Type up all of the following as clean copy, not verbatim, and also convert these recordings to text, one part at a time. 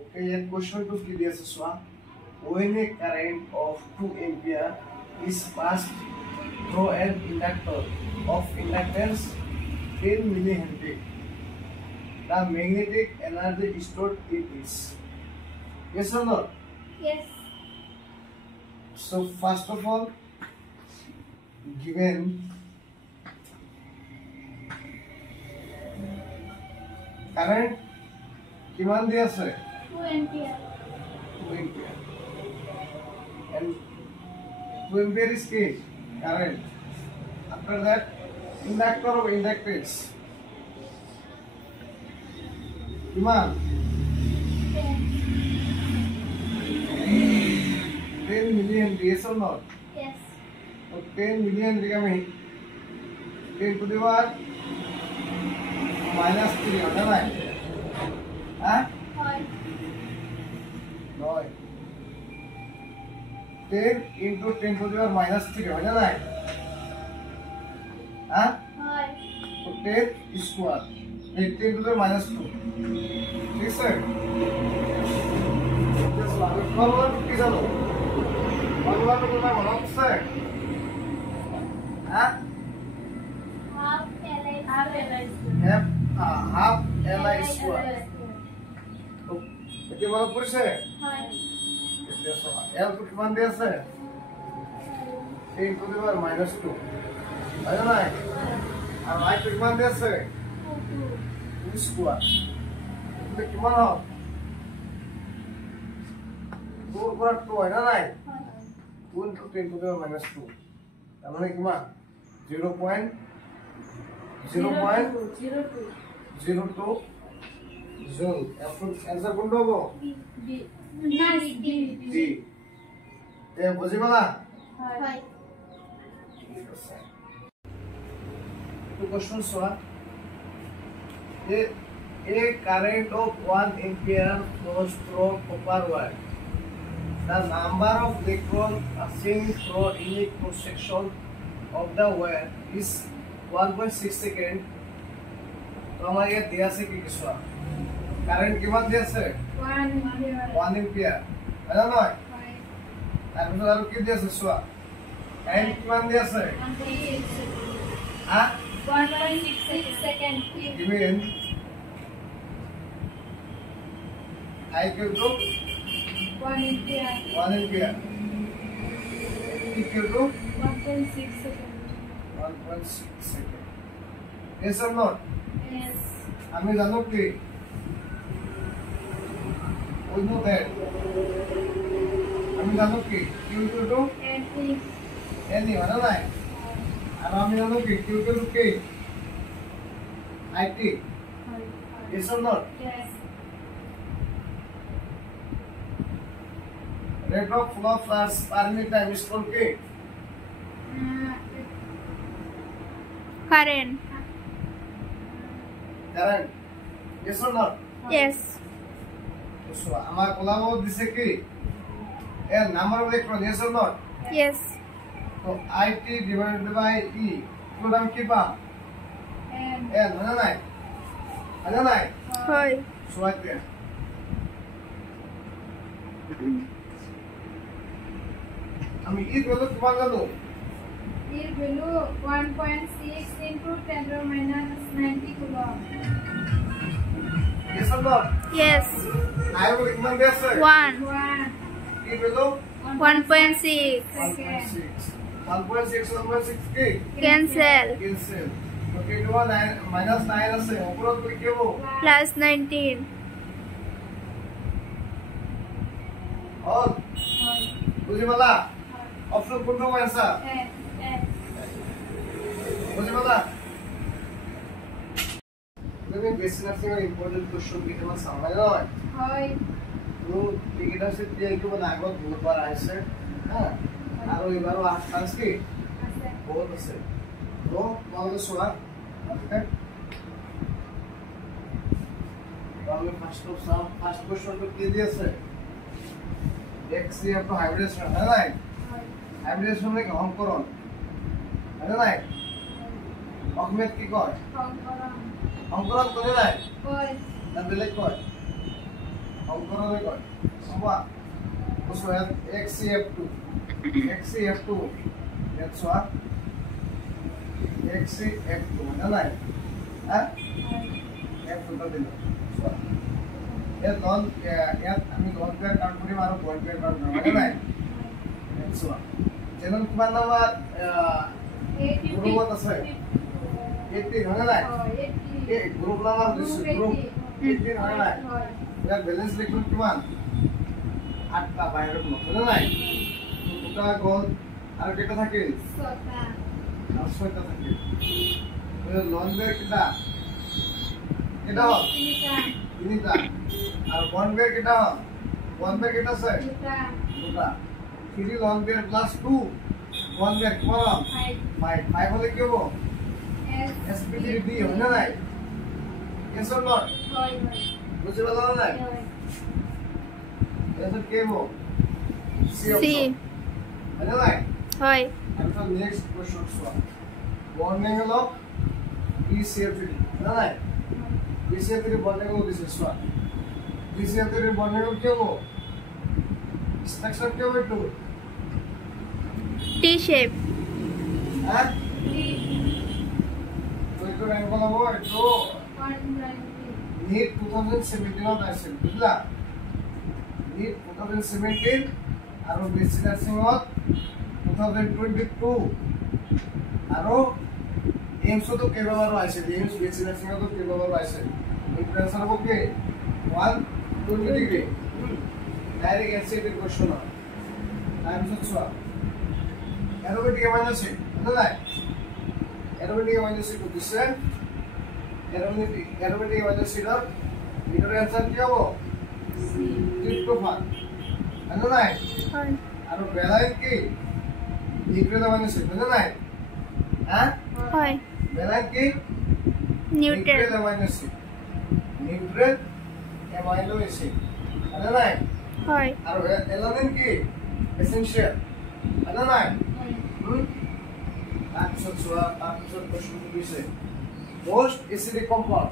Okay, here question to previous one. When a current of 2 ampere is passed through an inductor of inductance 10 millihenry, the magnetic energy stored in is. Yes or no? Yes. So first of all, given current কিমান দি আছে 2 ampere. 2 ampere and 2 ampere is key current. After that, inductor of inductance কিমান 10 millihenry. Yes or not? Yes. So 10 millihenry আমি 10 to the power -3 হবে না হ্যাঁ হয় নয় 10 into 10 to the power -3 হয় না হ্যাঁ হয় তো 10 স্কয়ার 10 to the power -2 ঠিক আছে আমি ফর্মুলা কি জানো ফর্মুলা তো তোমার মনে হচ্ছে হ্যাঁ half Li half Li square তো এটি মনে পড়ছে হয় L তো কিমান দিয়ে আছে 10 to the power -2 তাই না আর I তো কিমান দিয়ে আছে 2 স্কয়ার এটা কিমান হবে 2 উপর 2 হয় না 2 into 10 to the power -2 তার মানে কিমান 0.02 জুল অ্যানসার কোনটা হবে জি এ বুঝিবালা হয় to question one. A current of 1 ampere flows through copper wire. The number of electrons passing through each cross section of the wire is 1.6 second. तो हमारे ये दिया से की किसवा current किमान दिया से 1 ampere है ना ना ताकि तो आरो की दिया से स्वा time किमान दिया से हाँ 1.6 second. given I equal to 1 ampere. 1 ampere equal to 1.6 second. 1.6 second. Yes or not? Yes. আমি জানো কি we know that আমি জানো কি q equal to any মানে নাই আর আমি জানো কি q equal to k it yes or not? Yes. Rate of flow of flux per minute time is called k. Current. Current. Yes or not? Yes. So আমার কোলাবো দিছে কি এর number of electron yes or not? Yes. তো it divided by e equal to কি পাম এর মানে নাই মানে নাই Hoy. so right আমি ই বলো কিমান জানো Its value 1.6 into 10 to the minus 90 coulomb. yes or not? Yes. I will কিমান দিছে 1. 1. ই বলো 1.6. 1.6 1.6 কি Cancel. cancel okay to -9 আছে উপরত কি কি হবো Plus 19. all বুঝিবালা অপশন কোনটা आंसर বুঝিবালা তুমি বেসিক নার্সিং এর ইম্পর্টেন্ট কোশ্চেন দিতে আমার সামনে নয় হয় তো টিকেট আছে দিয়ে কি বলে আগত বহুতবার আইছে হ্যাঁ আর এবারও চান্স কি আছে বহুত আছে তো তোমাকে শোনা ওকে তাহলে ফার্স্ট কোশ্চেন তো কি দিয়েছে x এর তো হাইব্রিডেশন है না হাইব্রিডেশন মানে কি অঙ্করণ है না অকমেট কি কয় অঙ্করণ করে নাই কয় না বেলেগ কয় অংকৰলৈ কয় চোৱা চোৱা xcf2 that's what xcf2 না নাই হ্যাঁ f2 টা দিল চোৱা ইয়াত আমি লন পেয়াৰ কাউন্ট কৰিম আৰু বল পেয়াৰ কাউন্ট কৰিম না নাই চোৱা যেন কিমান নাম্বাৰ গ্ৰুপত আছে 80 হয় নাই এই গ্ৰুপ নাম্বাৰ দিছো গ্ৰুপ 18 হয় নাই ইয়াৰ ব্যালেন্স লিখুন কিমান 8টা বাহিৰত নথলে নাই দুটা গল আৰু কেইটা থাকিল 6টা আৰু 6টা থাকিল লন পেয়াৰ কেইটা কেইটা তিনিটা আর ওয়ান পেয়ার কেটা আছে দুটা 3 লং পেয়ার প্লাস 2 ওয়ান পেয়ার কম 5 হলে কি হবে sp3b হবে না নাই yes or not হয় বুঝতে পারলা না নাই এটা কি হবে c হবে না নাই হয় এখন নেক্সট কোশ্চেন সলভ বর্ণিং হলো bcf3 না নাই bcf3 বর্ণিং হলো দিস ইজ সলভ bcf3 বর্ণিং হলো কি হবে স্ট্রাকচার কি হবে টু T shape হ্যাঁ তো এটা অ্যাঙ্গেল হবে একটু NEET 2017 অত আছে বুঝলা NEET 2017 আর BSc নার্সিং অত 2022 আর এইমস তো কেবাবারও আছে এইমস BSc নার্সিং অত কেবাবারও আছে এই আনসার হবে কি 120 degree direct SAT question time সচ্ছা অ্যারোমেটিক মাইনাস না না অ্যারোমেটিক মাইনাস কত দিছে অ্যারোমেটিক মাইনাস এর এর आंसर কি হবে ট্রিপ্টোফান না না হয় আর ব্যালাইন কি নিউট্রাল মাইনাস না না হ্যাঁ হয় ব্যালাইন কি neutral minus neutral amino acid না না হয় আর অ্যালানিন কি এসেনশিয়াল না না Answer question to be said. Most acidic compound.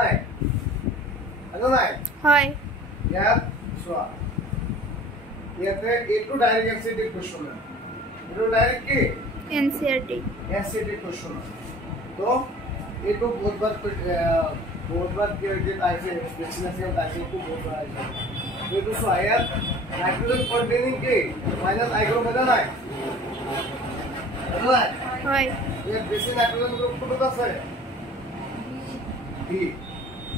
Right? হয় Yeah. So, here A2 direct acidic question. A2 direct ki? NCERT Acidic question. So, A2 बहुत बार किया ऐसे स्पेशलाइजेशन ऐसे को बहुत बार ऐसे ये तो आया nitrogen containing K minus I group बदलना है হয় ये बेसिक नाइट्रोजन ग्रुप को बता सर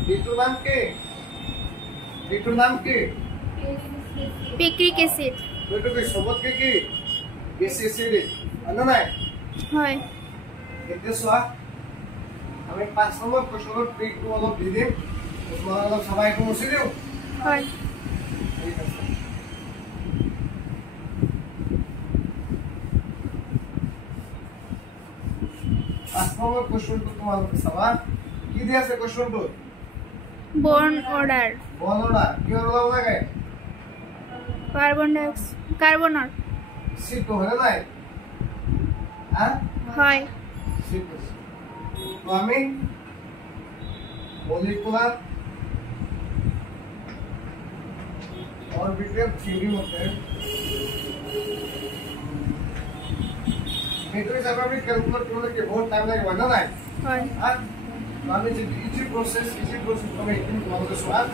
D2 नाम के পিক্রিক অ্যাসিড तो के सबत के की बेसिक एसिड है ना হয় এটা সোয়া আমি 5 নম্বর কোশ্চেনের ট্রিক টু অলপ দি দিম তোমারা অলপ সবাই একটু মুছি দিও হয় ঠিক আছে 5 নম্বর কোশ্চেন তো তোমাদের সবার কি দিয়া আছে কোশ্চেন তো বোর্ন অর্ডার বলনা কি হলো লাগে কার্বন সি2 হলো না হ্যাঁ হয় সি2 তো আমি মলিকুলার ऑर्बिटल थ्योरी होते हैं मेट्रो हिसाब से कैलकुलेट करने के बहुत टाइम लगेगा ना হয় हां मान लीजिए इजी प्रोसेस हमें एक मिनट मालूम है स्वाद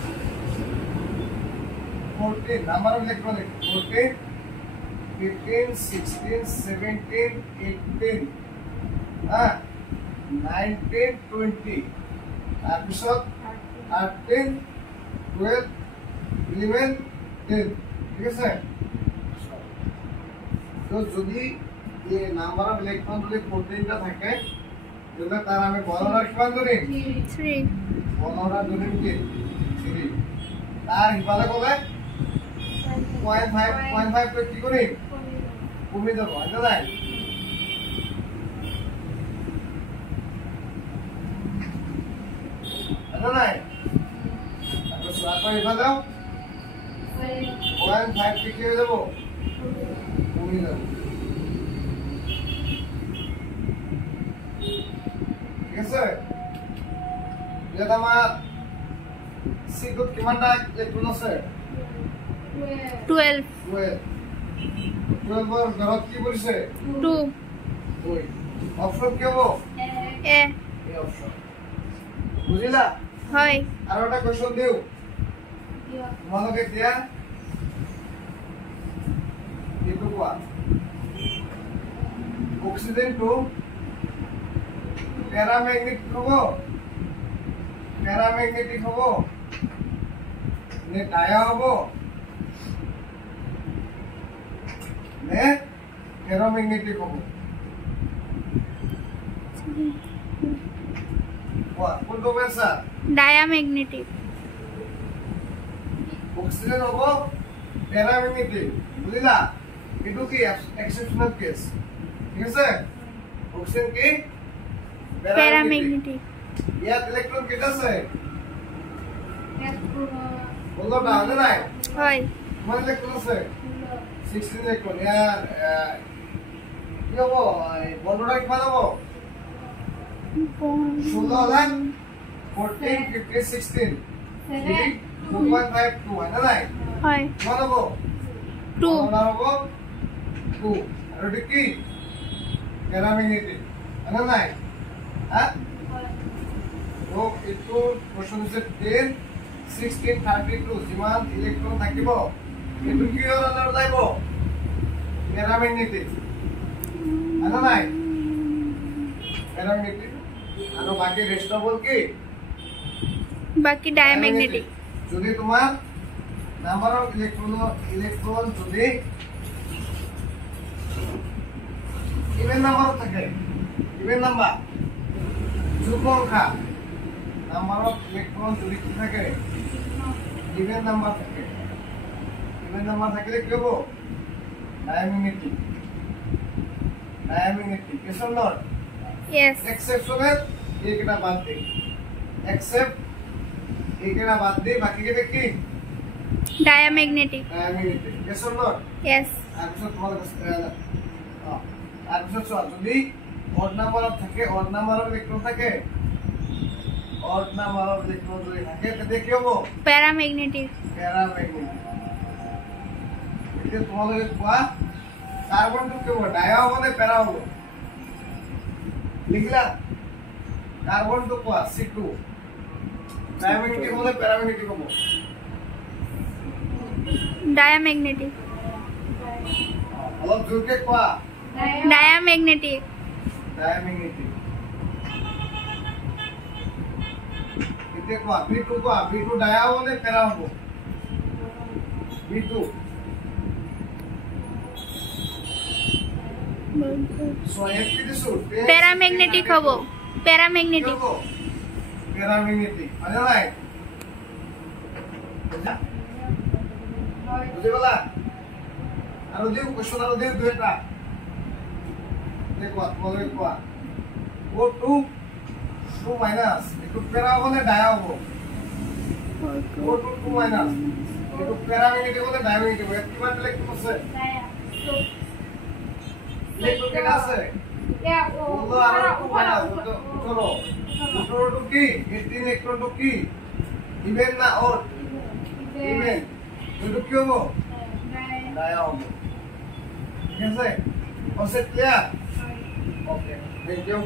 14 नंबर ऑफ इलेक्ट्रॉन 14 15 16 17 18 हां 19 20 episode 13 12 11 10 ঠিক আছে তো যদি এই নাম্বার অফ ইলেকট্রন যদি 14 টা থাকে তাহলে তার আমি বলরা কিমান ধরিম 3 বলরা ধরিম কি 3 তার হিসাবে কবে 0.5 তো কি করি কমে যাব এটা নাই এটা নাই তো সোয়া করে দাও 0.5 কে কি হয়ে যাব কমে যাব ঠিক আছে এটা আমার সিগুত কিমানটা ইলেক্ট্রন আছে 12 12 ৰ ঘৰত কি পৰিছে 2 2 অপশন কি হ'ব এ এই অপশন বুজিলা হয় আৰু এটা কোৱেশ্চন দিও তোমালোকে দিয়া এইটো কোৱা অক্সিজেনটো প্যারাম্যাগনেটিক হ'ব নে ডায়া হ'ব নে ফেরোম্যাগনেটিক হ'ব কোনটো বেছা ডায়াম্যাগনেটিক অক্সিজেন হ'ব প্যারাম্যাগনেটিক বুঝিলা এটো কি এক্সেপশনাল কেস ঠিক আছে অক্সিজেন কি প্যারাম্যাগনেটিক ইয়াত ইলেকট্রন কেটা আছে বলো না হলে নাই হয় মানে ইলেকট্রন আছে 16 ইলেকট্রন ইয়ার কি হবো বন্ধটা কিমান হবো 16 হলেন 14 15 16 2.52 হয় না নাই হয় কিমান হবো 2 না হবো 2 আর এটা কি প্যারাম্যাগনেটিক হয় না নাই হ্যাঁ তো এটো কোশ্চেন আছে 10 16 32 যিমান ইলেকট্রন থাকিব এটো কি হলৰ যাইব প্যাৰাম্যাগনেটিক আনা নাই প্যাৰাম্যাগনেটিক আৰু বাকি রেস্ট হল কি বাকি ডায়াম্যাগনেটিক যদি তোমার নাম্বার অফ ইলেকট্রন যদি ইভেন নাম্বার থাকে ইভেন নাম্বার যুগ্ম সংখ্যা নাম্বার অফ ইলেকট্রন যদি কি থাকে ইভেন নাম্বার থাকে ইভেন নাম্বার থাকলে কি হবো diamagnetic yes or not yes exceptional एकटा बात दे एक्सेप्ट एकटा बात दे बाकी के की diamagnetic yes or not yes আচ্ছা তোমার আচ্ছা যদি অড নাম্বার থাকে অড নাম্বার ইলেকট্রন থাকে অড নাম্বার ইলেকট্রন যদি থাকে তাহলে কি হবে প্যারাম্যাগনেটিক এটা তোমাদের কোয়া কার্বন টু কি হবে ডায়া হবে না প্যারা হবে লিখলা কার্বন টু কোয়া C2 ডায়াম্যাগনেটিক হবে প্যারাম্যাগনেটিক হবে ডায়াম্যাগনেটিক অলপ জোরকে কোয়া ডায়াম্যাগনেটিক इतने को B2 डाया हो ने पेरा हो B2 सो एक की दिसु প্যারাম্যাগনেটিক হবো প্যারাম্যাগনেটিক আরে নাই বুঝে বলা আর দিও কোশ্চেন আর দিও দুইটা দেখো তোমাদের কোয়া O2 2 মাইনাস একটু পেরা হলে ডায়া হবো O2 2 মাইনাস একটু প্যারাম্যাগনেটিক হলে ডায়াম্যাগনেটিক হবে কি মানে লিখতে আছে ইলেকট্রন কেটা আছে বলো আর 2 মাইনাস উত্তর তো কি 18 ইলেকট্রন তো কি ইভেন না অড ইভেন তো কি হবো ডায়া হবো ঠিক আছে concept clear okay thank U